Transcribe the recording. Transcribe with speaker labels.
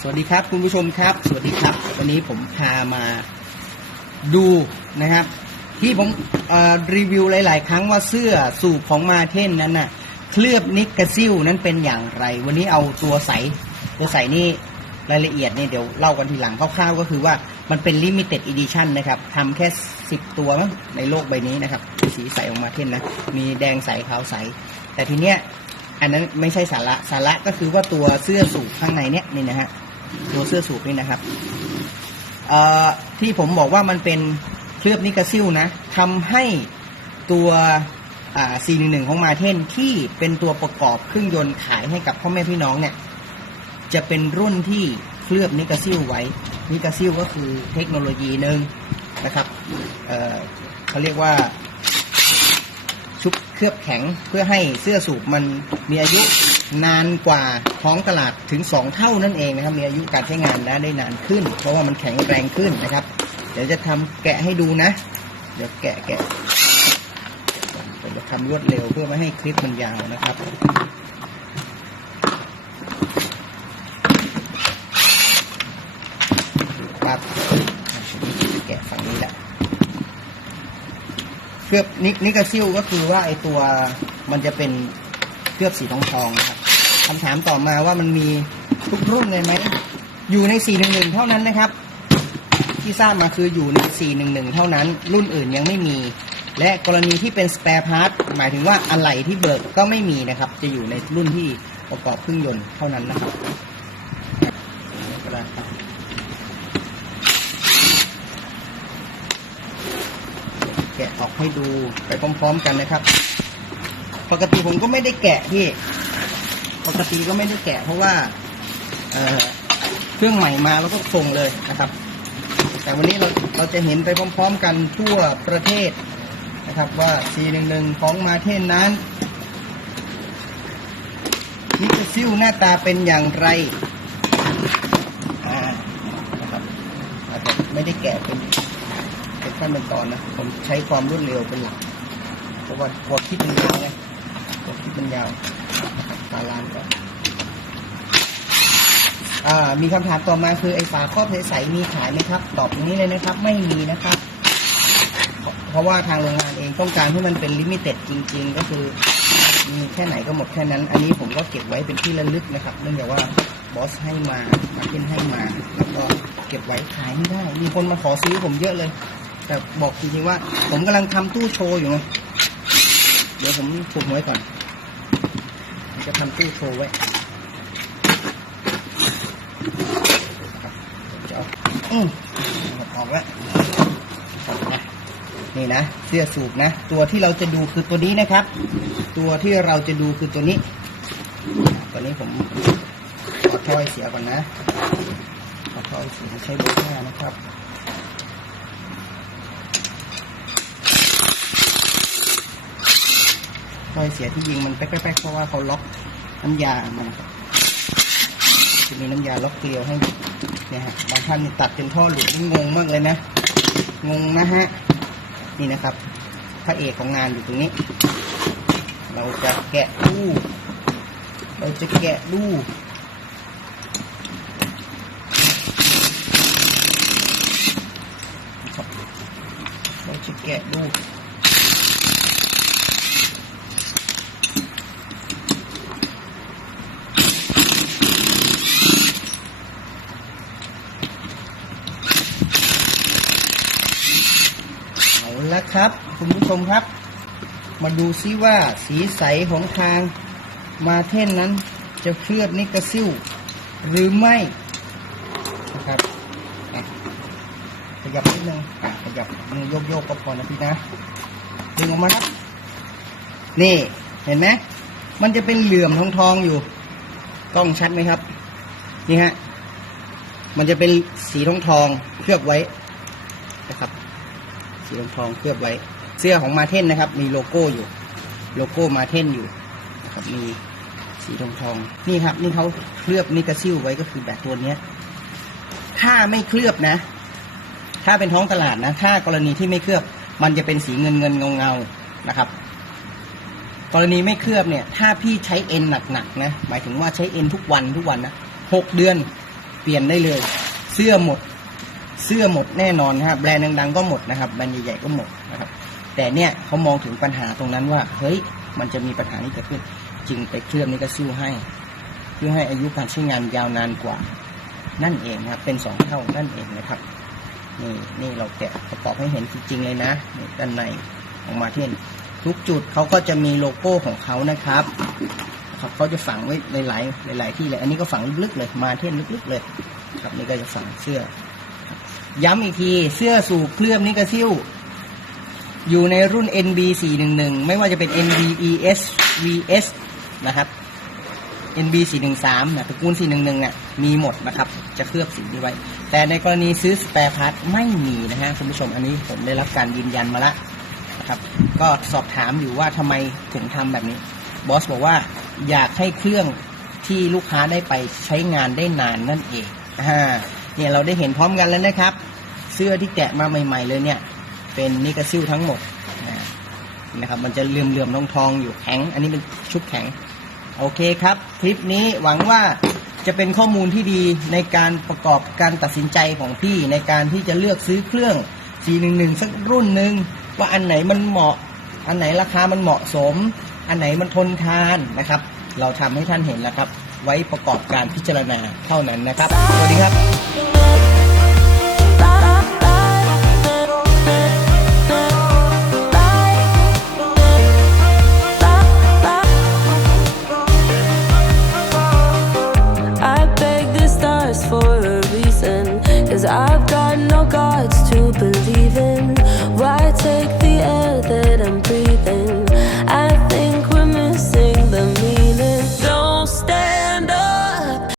Speaker 1: สวัสดีครับคุณผู้ชมครับ สวัสดีครับ วันนี้ผมพามาดูนะครับ ที่ผมรีวิวหลาย ๆ ครั้งว่าเสื้อสูบของมาเทนนั้นน่ะ เคลือบนิกกาซิลนั้นเป็นอย่างไร วันนี้เอาตัวใสตัวใสนี่รายละเอียดเนี่ยเดี๋ยวเล่ากันทีหลังคร่าวๆก็คือว่ามันเป็นลิมิเต็ดอีดิชันนะครับทำแค่ 10 ตัวมั้งในโลกใบนี้นะครับ สีใสของมาเทนนะ มีแดงใสขาวใส แต่ทีเนี้ยอันนั้นไม่ใช่สาระสาระก็คือว่าตัวเสื้อสูบข้างในเนี้ยนี่นะฮะ ตัวเสื้อสูบนี่นะครับเอ่อที่ผมบอกว่ามันเป็นเคลือบนิกาซิลนะทำให้ตัวอ่า411 ของมาเทนที่เป็นตัวประกอบเครื่องยนต์ขายให้กับพ่อแม่พี่น้องเนี่ย จะเป็นรุ่นที่เคลือบนิกาซิลไว้นิกาซิลก็คือเทคโนโลยีหนึ่งนะครับเเขาเรียกว่าชุบเคลือบแข็งเพื่อให้เสื้อสูบมันมีอายุ นานกว่าท้องตลาดถึง 2 เท่านั่นเองนะครับ มีอายุการใช้งานได้นานขึ้น เพราะว่ามันแข็งแรงขึ้นนะครับ เดี๋ยวจะทำแกะให้ดูนะ เดี๋ยวแกะแกะเดี๋ยวจะทำรวดเร็วเพื่อไม่ให้คลิปมันยาวนะครับปั๊บแกะฝั่งนี้แหละเคลือบนินิกาซิลก็คือว่าไอตัวมันจะเป็นเคลือบสีทองทองนะครับ คำถามต่อมาว่ามันมีทุกรุ่นเลยไหม อยู่ใน 411 เท่านั้นนะครับ ที่ทราบมาคืออยู่ใน 411 เท่านั้น รุ่นอื่นยังไม่มี และกรณีที่เป็นสเปร์พาร์ทหมายถึงว่าอะไหล่ที่เบิกก็ไม่มีนะครับ จะอยู่ในรุ่นที่ประกอบเครื่องยนต์เท่านั้นนะครับก็ได้ครับแกะออกให้ดูไปพร้อม ๆ กันนะครับ ปกติผมก็ไม่ได้แกะพี่ ปกติก็ไม่ได้แกะเพราะว่าเเครื่องใหม่มาแล้วก็ส่งเลยนะครับ แต่วันนี้เราเราจะเห็นไปพร้อม ๆ กันทั่วประเทศนะครับว่า411 ของมาเทนนั้นนิกซิลหน้าตาเป็นอย่างไรนะครับอาจจะไม่ได้แกะเป็นเป็นขั้นเป็นตอนนะผมใช้ความรวดเร็วเป็นหลักเพราะว่าหัวคิดมันยาวไงหัวคิดมันยาว ตาลานก่อนอมีคำถามต่อมาคือไอ้ฝาครอบใสๆมีขายไหมครับ ตอบตรงนี้เลยนะครับ ไม่มีนะครับเพราะเพราะว่าทางโรงงานเองต้องการให้มันเป็นลิมิเต็ดจริง ๆ ก็คือมีแค่ไหนก็หมดแค่นั้น อันนี้ผมก็เก็บไว้เป็นที่ระลึกนะครับ เนื่องจากว่าบอสให้มามาเก็นให้มา แล้วก็เก็บไว้ขายไม่ได้ มีคนมาขอซื้อผมเยอะเลย แต่บอกจริงๆว่า ผมกำลังทำตู้โชว์อยู่ไงเดี๋ยวผมถูกไว้ก่อน จะทำตู้โชว์ไว้จะเอาอืมออกแล้วนี่นะ เสื้อสูบนะ ตัวที่เราจะดูคือตัวนี้นะครับ ตัวที่เราจะดูคือตัวนี้ ตัวนี้ผมขอถ้อยเสียก่อนนะขอถ้อยเสียใช้เบอร์ห้านะครับ ถ้อยเสียที่ยิงมันแป๊กๆเพราะว่าเขาล็อกน้ำยามันครับจะมีน้ำยาล็อกเกลียวให้เนี่ยฮะบางท่านตัดเป็นท่อหลุดนี่งงมากเลยนะงงนะฮะนี่นะครับพระเอกของงานอยู่ตรงนี้ เราจะแกะดูเราจะแกะดูเราจะแกะดู เอาละ ครับ คุณผู้ชมครับ มาดูซิว่าสีใสของทางมาเท่นนั้นจะเคลือบนิกาซิลหรือไม่นะครับขยับนิดนึงขยับมือโยกโยกก็พอนะพี่นะดึงออกมาครับนี่เห็นไหมมันจะเป็นเหลื่อมทองทองอยู่กล้องชัดไหมครับนี่ฮะมันจะเป็นสีทองทองเคลือบไว้นะครับ สีทองทองเคลือบไว้ เสื้อของมาเท่นนะครับ มีโลโก้อยู่ โลโก้มาเท่นอยู่นะครับมีสีทองทองนี่ครับ นี่เขาเคลือบนิกาซิลไว้ก็คือแบบตัวเนี้ย ถ้าไม่เคลือบนะ ถ้าเป็นท้องตลาดนะ ถ้ากรณีที่ไม่เคลือบ มันจะเป็นสีเงินเงินเงาเงานะครับ กรณีไม่เคลือบเนี่ย ถ้าพี่ใช้เอ็นหนักๆนะ หมายถึงว่าใช้เอ็นทุกวันทุกวันนะหกเดือนเปลี่ยนได้เลย เสื้อหมด เสื้อหมดแน่นอนครับแบรนด์ดังๆก็หมดนะครับแบรนด์ใหญ่ๆก็หมดนะครับแต่เนี่ยเขามองถึงปัญหาตรงนั้นว่าเฮ้ยมันจะมีปัญหานี้เกิดขึ้นจึงไปเคลือบนี้ก็สู้ให้เพื่อให้อายุการใช้งานยาวนานกว่า นั่นเองนะครับเป็นสองเท่านั่นเองนะครับนี่นี่เราแกะประกอบให้เห็นจริงๆเลยนะนี่ด้านในของมาเทนทุกจุดเขาก็จะมีโลโก้ของเขานะครับครับเขาจะฝังไว้หลายๆหลาย ๆ ที่เลย อันนี้ก็ฝังลึกๆเลย มาเท่นลึกๆเลย ครับนี่ก็จะฝังเสื้อ ย้ำอีกทีเสื้อสูบเคลือบนิกาซิลอยู่ในรุ่น NB 411ไม่ว่าจะเป็น NB ES VS นะครับ NB 413นะตระกูล 411เนี่ยมีหมดนะครับ จะเคลือบสีนี้ไว้ แต่ในกรณีซื้อสแปร์พาร์ทไม่มีนะฮะคุณผู้ชมอันนี้ผมได้รับการยืนยันมาแล้วนะครับ ก็สอบถามอยู่ว่าทำไมถึงทำแบบนี้ บอสบอกว่าอยากให้เครื่องที่ลูกค้าได้ไปใช้งานได้นานนั่นเองอ่าเนี่ยเราได้เห็นพร้อมกันแล้วนะครับ เสื้อที่แกะมาใหม่ ๆ เลยเนี่ย เป็นนิกาซิลทั้งหมดนะครับ มันจะเหลื่อมๆทองๆอยู่แข็ง อันนี้เป็นชุดแข็ง โอเคครับ คลิปนี้หวังว่าจะเป็นข้อมูลที่ดีในการประกอบการตัดสินใจของพี่ในการที่จะเลือกซื้อเครื่อง 411 สักรุ่นหนึ่งว่าอันไหนมันเหมาะ อันไหนราคามันเหมาะสม อันไหนมันทนทานนะครับ เราทำให้ท่านเห็นแล้วครับ ไว้ประกอบการพิจารณาเท่านั้นนะครับ สวัสดีครับ
Speaker 2: Cause I've got no gods to believe in. Why take the air that I'm